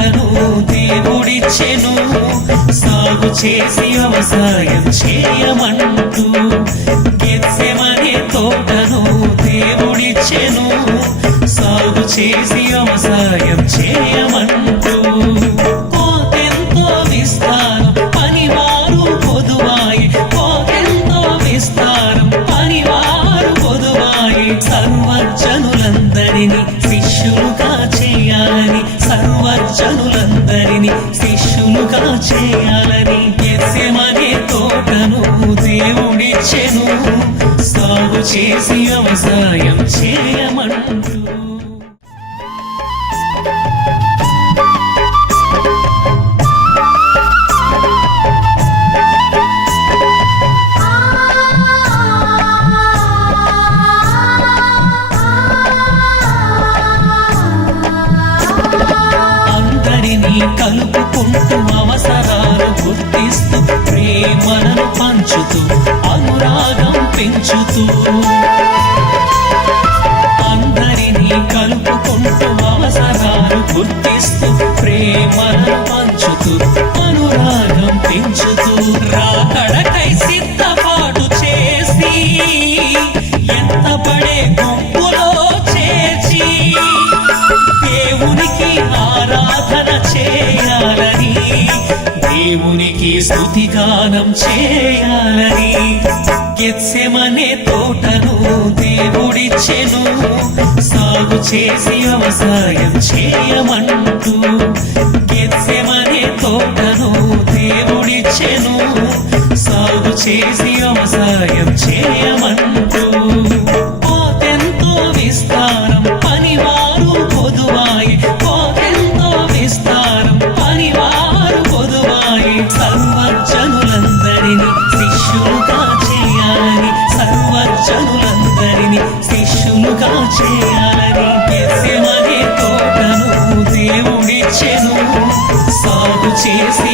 తోటను దేవుడిచ్చెను, సాగు చేసి వ్యవసాయం చేయమంటూ. గెత్సెమనే తోటను దేవుడిచ్చెను, సాగు చేసి వ్యవసాయం చేయమంటూ. కోతెంతో విస్తారం పనివారు పొదువాయి, కోతెంతో విస్తారం పనివారు పొదువాయి. సర్వజనులందరినీ శిష్యులుగా చేయాలని, సర్వజనులందరినీ శిష్యులుగా చేయాలని. గెత్సెమనే తోటను దేవుడిచ్చెను, సాగు చేసి వ్యవసాయం చేయమంటూ. కలుపుకుంటూ అవసరాలు గుర్తిస్తూ, ప్రేమను పంచుతూ, అనురాగం పెంచుతూ. అందరినీ కలుపుకుంటూ అవసరాలు గుర్తిస్తూ, ప్రేమను పంచుతూ, అనురాగం పెంచుతూ. రాకడకై సిద్ధపాటు చేసి ఎత్తపడే గుంపులో చేర్చి, దేవునికి ఆరాధన చేయాలని, దేవునికి స్తుతిగానం చేయాలని. గెత్సెమనే తోటను దేవుడిచ్చెను, సాగు చేసి వ్యవసాయం చేయమంటూ. గెత్సెమనే తోటను దేవుడిచ్చెను, సాగు చేసి వ్యవసాయం చేయమంటూ. కోతెంతో విస్తారం పనివారు పొదువాయి, కోతెంతో విస్తారం పనివారు పొదువాయి. సర్వజనులందరినీ శిష్యులుగా చేయాలని, సర్వజనులందరినీ శిష్యులుగా చేయాలని. గెత్సెమనే తోటను దేవుడిచ్చెను, సాగు చేసి